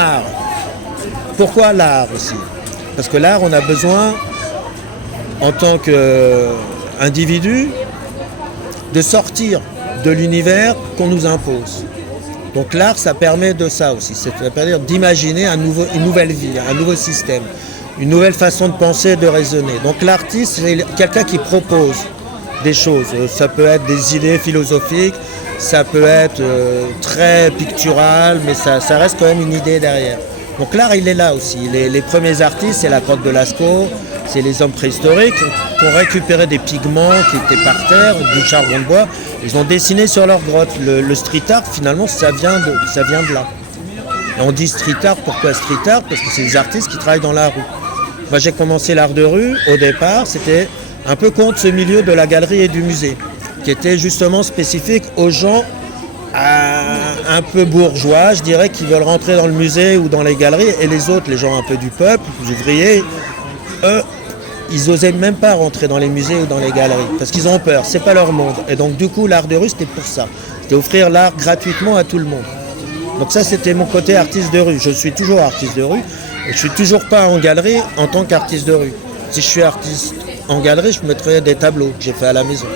L'art. Pourquoi l'art aussi? Parce que l'art, on a besoin, en tant qu'individu, de sortir de l'univers qu'on nous impose. Donc l'art, ça permet de ça aussi, c'est-à-dire d'imaginer une nouvelle vie, un nouveau système, une nouvelle façon de penser et de raisonner. Donc l'artiste, c'est quelqu'un qui propose des choses. Ça peut être des idées philosophiques, ça peut être très pictural, mais ça reste quand même une idée derrière. Donc l'art, il est là aussi. Les premiers artistes, c'est la grotte de Lascaux, c'est les hommes préhistoriques qui ont récupéré des pigments qui étaient par terre, du charbon de bois. Ils ont dessiné sur leur grotte. Le street art, finalement, ça vient de là. Et on dit street art, pourquoi street art? Parce que c'est des artistes qui travaillent dans la rue. Moi, j'ai commencé l'art de rue, au départ, c'était un peu contre ce milieu de la galerie et du musée, qui était justement spécifique aux gens un peu bourgeois, je dirais, qui veulent rentrer dans le musée ou dans les galeries, et les autres, les gens un peu du peuple, les ouvriers, eux, ils n'osaient même pas rentrer dans les musées ou dans les galeries, parce qu'ils ont peur, c'est pas leur monde. Et donc du coup, l'art de rue, c'était pour ça. C'était offrir l'art gratuitement à tout le monde. Donc ça, c'était mon côté artiste de rue. Je suis toujours artiste de rue, et je suis toujours pas en galerie en tant qu'artiste de rue. Si je suis artiste en galerie, je mettrais des tableaux que j'ai fait à la maison,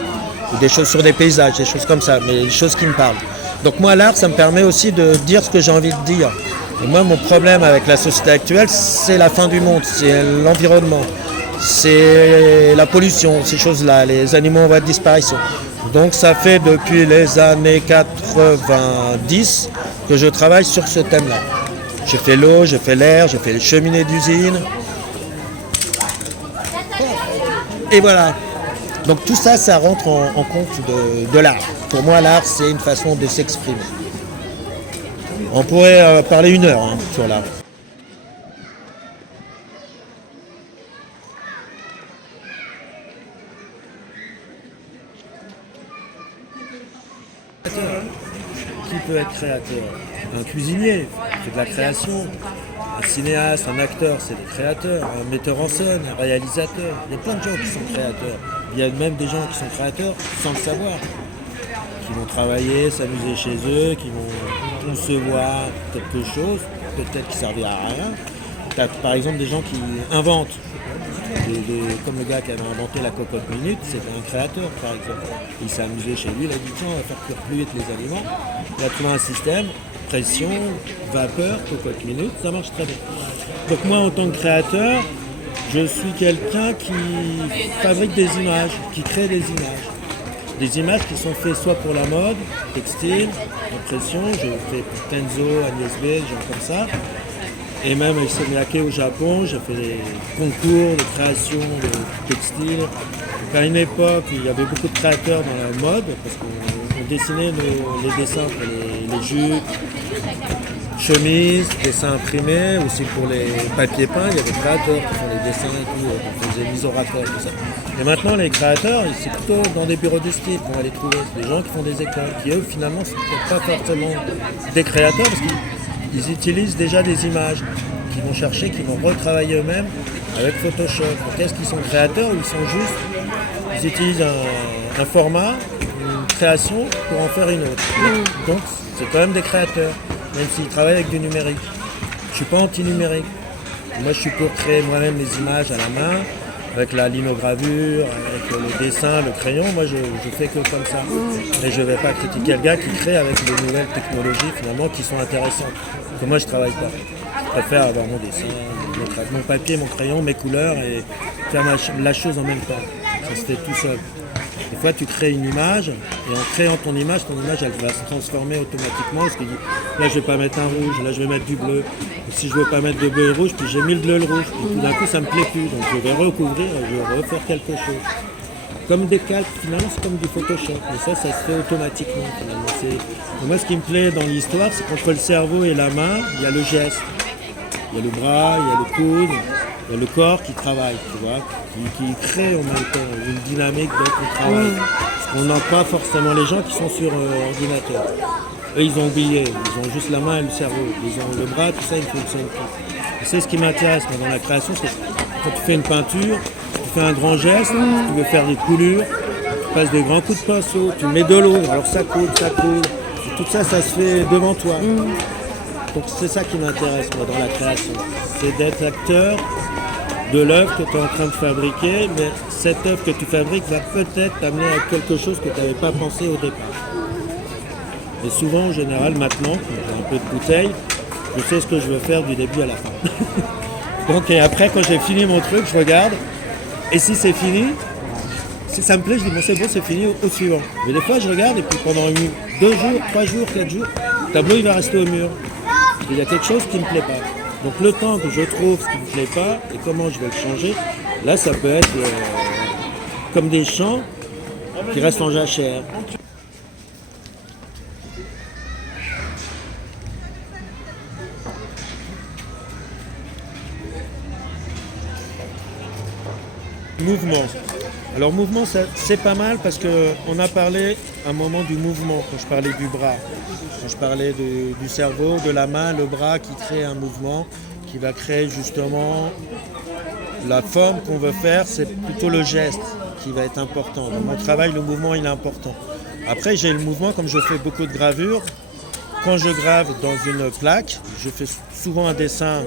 ou des choses sur des paysages, des choses comme ça, mais des choses qui me parlent. Donc moi, l'art, ça me permet aussi de dire ce que j'ai envie de dire. Et moi, mon problème avec la société actuelle, c'est la fin du monde, c'est l'environnement, c'est la pollution, ces choses-là, les animaux en voie de disparition. Donc ça fait depuis les années 90 que je travaille sur ce thème-là. J'ai fait l'eau, j'ai fait l'air, j'ai fait les cheminées d'usine. Et voilà. Donc tout ça, ça rentre en compte de l'art. Pour moi, l'art, c'est une façon de s'exprimer. On pourrait parler une heure sur l'art. Qui peut être créateur? Un cuisinier, c'est de la création. Un cinéaste, un acteur, c'est des créateurs. Un metteur en scène, un réalisateur. Il y a plein de gens qui sont créateurs. Il y a même des gens qui sont créateurs sans le savoir. Qui vont travailler, s'amuser chez eux, qui vont concevoir quelque chose, peut-être qui ne servira à rien. Tu as par exemple des gens qui inventent. Comme le gars qui avait inventé la cocotte minute, c'était un créateur par exemple. Il s'est amusé chez lui, il a dit tiens, on va faire cuire plus vite les aliments. Il a trouvé un système, pression, vapeur, cocotte minute, ça marche très bien. Donc moi en tant que créateur, je suis quelqu'un qui fabrique des images, qui crée des images. Des images qui sont faites soit pour la mode, textile, impression, je fais pour Tenzo, Agnès B, des gens comme ça. Et même avec Semyake au Japon, j'ai fait des concours de création de textiles. Donc à une époque, il y avait beaucoup de créateurs dans la mode, parce qu'on dessinait les dessins pour les jupes, chemises, dessins imprimés, aussi pour les papiers peints, il y avait des créateurs qui font les dessins et tout, on faisait mise au raccord et tout ça. Et maintenant, les créateurs, c'est plutôt dans des bureaux de style qu'on va les trouver. C'est des gens qui font des écoles, qui eux, finalement, ne sont peut-être pas forcément des créateurs, parce qu'ils utilisent déjà des images qu'ils vont chercher, qu'ils vont retravailler eux-mêmes avec Photoshop. Donc est-ce qu'ils sont créateurs ou ils sont juste, ils utilisent un format, une création pour en faire une autre. Donc c'est quand même des créateurs, même s'ils travaillent avec du numérique. Je ne suis pas anti-numérique. Moi je suis pour créer moi-même les images à la main, avec la linogravure, avec le dessin, le crayon. Moi je fais que comme ça. Mais je ne vais pas critiquer le gars qui crée avec des nouvelles technologies finalement qui sont intéressantes. Parce que moi je ne travaille pas. Je préfère avoir mon dessin, mon papier, mon crayon, mes couleurs et faire la chose en même temps. Ça se fait tout seul. Des fois tu crées une image et en créant ton image elle va se transformer automatiquement parce que là je vais pas mettre un rouge, là je vais mettre du bleu. Et si je veux pas mettre de bleu et rouge, puis j'ai mis le bleu et le rouge, puis tout d'un coup ça me plaît plus. Donc je vais recouvrir et je vais refaire quelque chose. Comme des calques, finalement c'est comme du Photoshop, mais ça se fait automatiquement finalement. Moi ce qui me plaît dans l'histoire, c'est qu'entre le cerveau et la main, il y a le geste. Il y a le bras, il y a le coude, il y a le corps qui travaille, tu vois, qui crée en même temps une dynamique de travail. Parce qu'on n'a pas forcément les gens qui sont sur ordinateur. Eux, ils ont oublié, ils ont juste la main et le cerveau. Ils ont le bras, tout ça, ils ne fonctionnent pas. Et c'est ce qui m'intéresse dans la création, c'est quand tu fais une peinture, tu fais un grand geste, tu veux faire des coulures, tu passes des grands coups de pinceau, tu mets de l'eau, alors ça coule. Tout ça, ça se fait devant toi. Donc c'est ça qui m'intéresse moi dans la création. C'est d'être acteur de l'œuvre que tu es en train de fabriquer, mais cette œuvre que tu fabriques va peut-être t'amener à quelque chose que tu n'avais pas pensé au départ. Et souvent, en général, maintenant, quand j'ai un peu de bouteille, je sais ce que je veux faire du début à la fin. Donc, et après, quand j'ai fini mon truc, je regarde, et si c'est fini, si ça me plaît, je dis bon c'est bon, c'est fini, au suivant. Mais des fois, je regarde, et puis pendant 2 jours, 3 jours, 4 jours, le tableau, il va rester au mur. Il y a quelque chose qui ne me plaît pas. Donc le temps que je trouve ce qui ne me plaît pas et comment je vais le changer, là ça peut être comme des champs qui restent en jachère. Mouvement. Alors mouvement c'est pas mal parce qu'on a parlé un moment du mouvement quand je parlais du bras. Quand je parlais du cerveau, de la main, le bras qui crée un mouvement, qui va créer justement la forme qu'on veut faire, c'est plutôt le geste qui va être important. Dans mon travail, le mouvement il est important. Après j'ai le mouvement, comme je fais beaucoup de gravures, quand je grave dans une plaque, je fais souvent un dessin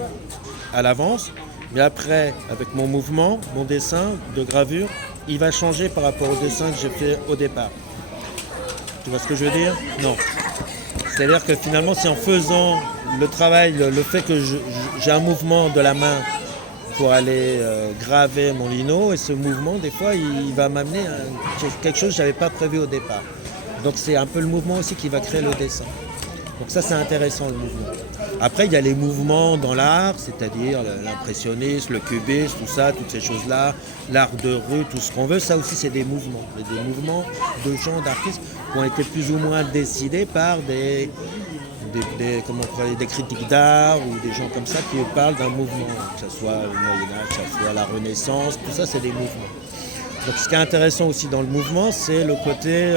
à l'avance, mais après avec mon mouvement, mon dessin de gravure, il va changer par rapport au dessin que j'ai fait au départ. Tu vois ce que je veux dire? Non. C'est-à-dire que finalement, c'est en faisant le travail, le fait que j'ai un mouvement de la main pour aller graver mon lino, et ce mouvement, des fois, il va m'amener à quelque chose que je n'avais pas prévu au départ. Donc c'est un peu le mouvement aussi qui va créer le dessin. Donc ça, c'est intéressant, le mouvement. Après, il y a les mouvements dans l'art, c'est-à-dire l'impressionnisme, le cubisme, tout ça, toutes ces choses-là, l'art de rue, tout ce qu'on veut, ça aussi, c'est des mouvements. Des mouvements de gens, d'artistes qui ont été plus ou moins décidés par des critiques d'art ou des gens comme ça qui parlent d'un mouvement, que ce soit le Moyen-Âge, que ce soit la Renaissance, tout ça, c'est des mouvements. Donc ce qui est intéressant aussi dans le mouvement, c'est le côté...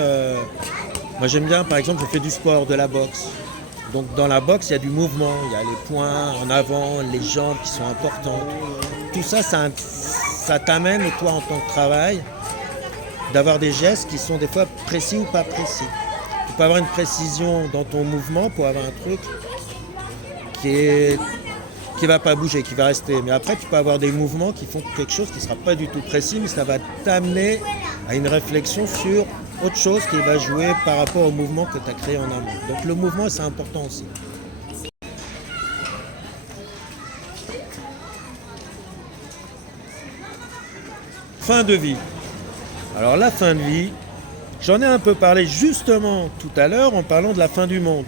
moi, j'aime bien, par exemple, je fais du sport, de la boxe. Donc dans la boxe, il y a du mouvement, il y a les points en avant, les jambes qui sont importantes. Tout ça, ça t'amène, toi, en tant que travail, d'avoir des gestes qui sont des fois précis ou pas précis. Tu peux avoir une précision dans ton mouvement pour avoir un truc qui va pas bouger, qui va rester. Mais après, tu peux avoir des mouvements qui font quelque chose qui ne sera pas du tout précis, mais ça va t'amener à une réflexion sur autre chose qui va jouer par rapport au mouvement que tu as créé en amont. Donc le mouvement, c'est important aussi. Fin de vie. Alors la fin de vie, j'en ai un peu parlé justement tout à l'heure en parlant de la fin du monde,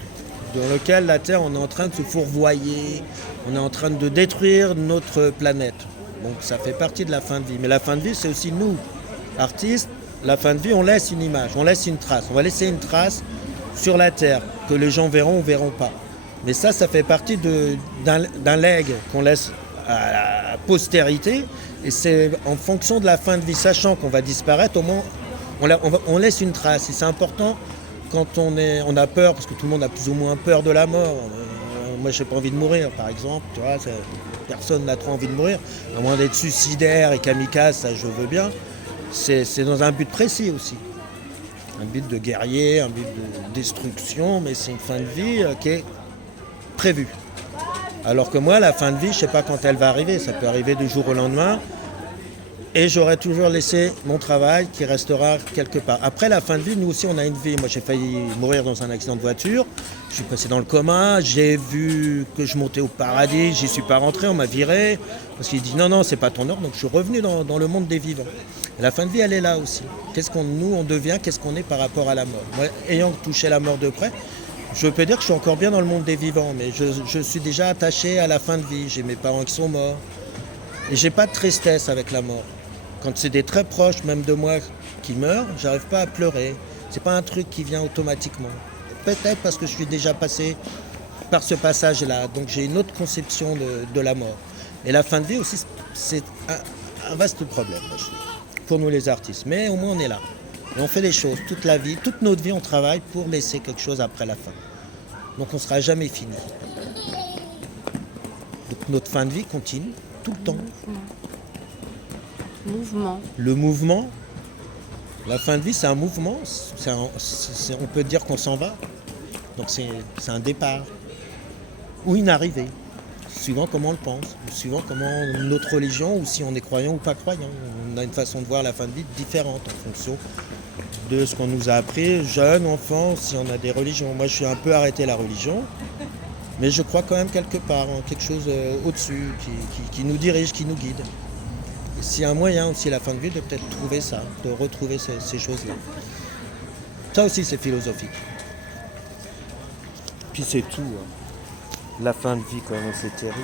dans lequel la Terre, on est en train de se fourvoyer, on est en train de détruire notre planète. Donc ça fait partie de la fin de vie. Mais la fin de vie, c'est aussi nous, artistes. La fin de vie, on laisse une image, on laisse une trace. On va laisser une trace sur la Terre, que les gens verront ou verront pas. Mais ça fait partie d'un legs qu'on laisse à la postérité. Et c'est en fonction de la fin de vie, sachant qu'on va disparaître, au moins on laisse une trace. Et c'est important quand on a peur, parce que tout le monde a plus ou moins peur de la mort. Moi, j'ai pas envie de mourir, par exemple. Tu vois, personne n'a trop envie de mourir. À moins d'être suicidaire et kamikaze, ça je veux bien. C'est dans un but précis aussi. Un but de guerrier, un but de destruction, mais c'est une fin de vie qui est prévue. Alors que moi, la fin de vie, je ne sais pas quand elle va arriver. Ça peut arriver du jour au lendemain. Et j'aurai toujours laissé mon travail qui restera quelque part. Après la fin de vie, nous aussi, on a une vie. Moi, j'ai failli mourir dans un accident de voiture. Je suis passé dans le coma. J'ai vu que je montais au paradis. J'y suis pas rentré. On m'a viré. Parce qu'il dit non, c'est pas ton heure. Donc, je suis revenu dans le monde des vivants. Et la fin de vie, elle est là aussi. Nous, on devient, qu'est-ce qu'on est par rapport à la mort. Moi, ayant touché la mort de près, je peux dire que je suis encore bien dans le monde des vivants. Mais je suis déjà attaché à la fin de vie. J'ai mes parents qui sont morts. Et j'ai pas de tristesse avec la mort. Quand c'est des très proches, même de moi, qui meurent, j'arrive pas à pleurer. C'est pas un truc qui vient automatiquement. Peut-être parce que je suis déjà passé par ce passage-là. Donc j'ai une autre conception de la mort. Et la fin de vie aussi, c'est un vaste problème, je trouve, pour nous les artistes. Mais au moins on est là. Et on fait des choses toute la vie, toute notre vie, on travaille pour laisser quelque chose après la fin. Donc on ne sera jamais fini. Donc notre fin de vie continue tout le temps. Mouvement. Le mouvement, la fin de vie, c'est un mouvement. On peut dire qu'on s'en va. Donc c'est un départ. ou une arrivée, suivant comment on le pense, suivant comment notre religion, ou si on est croyant ou pas croyant. On a une façon de voir la fin de vie différente en fonction de ce qu'on nous a appris, jeunes, enfants, si on a des religions. Moi, je suis un peu arrêté la religion, mais je crois quand même quelque part en quelque chose au-dessus, qui nous dirige, qui nous guide. Et s'il y a un moyen aussi à la fin de vie de peut-être trouver ça, de retrouver ces choses-là. Ça aussi, c'est philosophique. Puis c'est tout. Hein. La fin de vie, quand même, c'est terrible.